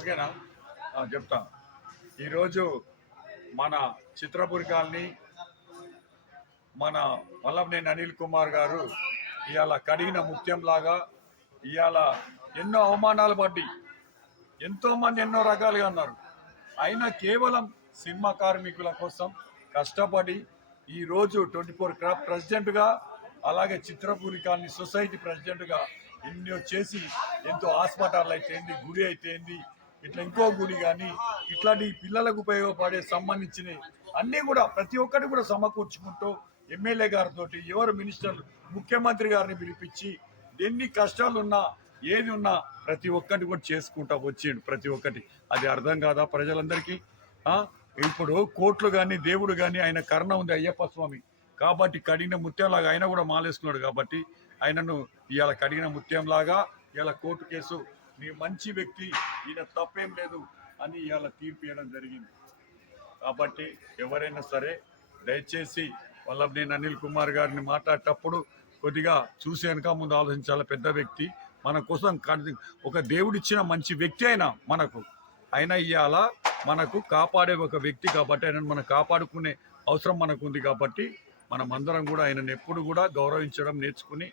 ఓకేనా? చెప్తా. ఈరోజు మన చిత్రపురి కాలనీ మన వల్లభనేని అనిల్ కుమార్ గారు ఇవాళ కడిగిన ముత్యం లాగా ఇవాళ ఎన్నో అవమానాలు పడ్డి ఎంతోమంది ఎన్నో రకాలుగా అన్నారు. అయినా కేవలం సినిమా కార్మికుల కోసం కష్టపడి ఈరోజు ట్వంటీ ఫోర్ క్రాఫ్ట్ ప్రెసిడెంట్గా అలాగే చిత్రపూరి కాలనీ సొసైటీ ప్రెసిడెంట్గా ఎన్నో చేసి ఎంతో హాస్పిటల్ అయితే గుడి అయితేంది ఇట్లా ఇంకో గుడి కానీ ఇట్లాంటి పిల్లలకు ఉపయోగపడే సంబంధించినవి అన్నీ కూడా ప్రతి ఒక్కటి కూడా సమకూర్చుకుంటూ ఎమ్మెల్యే గారితో ఎవరు మినిస్టర్లు ముఖ్యమంత్రి గారిని పిలిపించి ఎన్ని కష్టాలు ఉన్నా ఏది ఉన్నా ప్రతి ఒక్కటి కూడా చేసుకుంటా వచ్చిండు ప్రతి ఒక్కటి. అది అర్థం కాదా ప్రజలందరికీ? ఇప్పుడు కోట్లు కానీ దేవుడు కానీ ఆయన కర్ణ ఉంది అయ్యప్ప స్వామి. కాబట్టి కడిగిన ముత్యంలాగా ఆయన కూడా మాలేసుకున్నాడు కాబట్టి ఆయనను ఇవాళ కడిగిన ముత్యంలాగా ఇవాళ కోర్టు కేసు నీ మంచి వ్యక్తి ఈయన తప్పేం లేదు అని ఇవాళ తీర్పు ఇవ్వడం జరిగింది. కాబట్టి ఎవరైనా సరే దయచేసి నేను అనిల్ కుమార్ గారిని మాట్లాడేటప్పుడు కొద్దిగా చూసి వెనక ముందు ఆలోచించాలి. పెద్ద వ్యక్తి మన కోసం ఒక దేవుడిచ్చిన మంచి వ్యక్తి అయినా మనకు. అయినా ఇవాళ మనకు కాపాడే ఒక వ్యక్తి కాబట్టి ఆయనను మనం కాపాడుకునే అవసరం మనకు ఉంది కాబట్టి మనం అందరం కూడా ఆయనను ఎప్పుడు కూడా గౌరవించడం నేర్చుకుని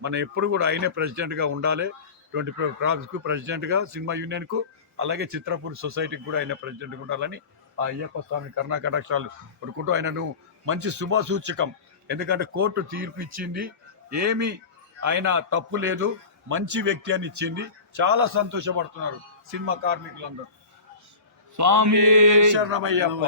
మనం ఎప్పుడు కూడా ఆయనే ప్రెసిడెంట్గా ఉండాలి. ట్వంటీ ఫోర్ క్రాప్స్కు ప్రెసిడెంట్గా సినిమా యూనియన్కు అలాగే చిత్రపూర్ సొసైటీకి కూడా ఆయన ప్రెసిడెంట్గా ఉండాలని ఆ అయ్యప్ప స్వామి కరుణా కటాక్షాలు కొనుక్కుంటూ ఆయనను మంచి శుభ సూచకం ఎందుకంటే కోర్టు తీర్పు ఇచ్చింది ఏమీ ఆయన తప్పు లేదు మంచి వ్యక్తి అని ఇచ్చింది. చాలా సంతోషపడుతున్నారు సినిమా కార్మికులందరూ. స్వామి! శరణమయ్యప్ప.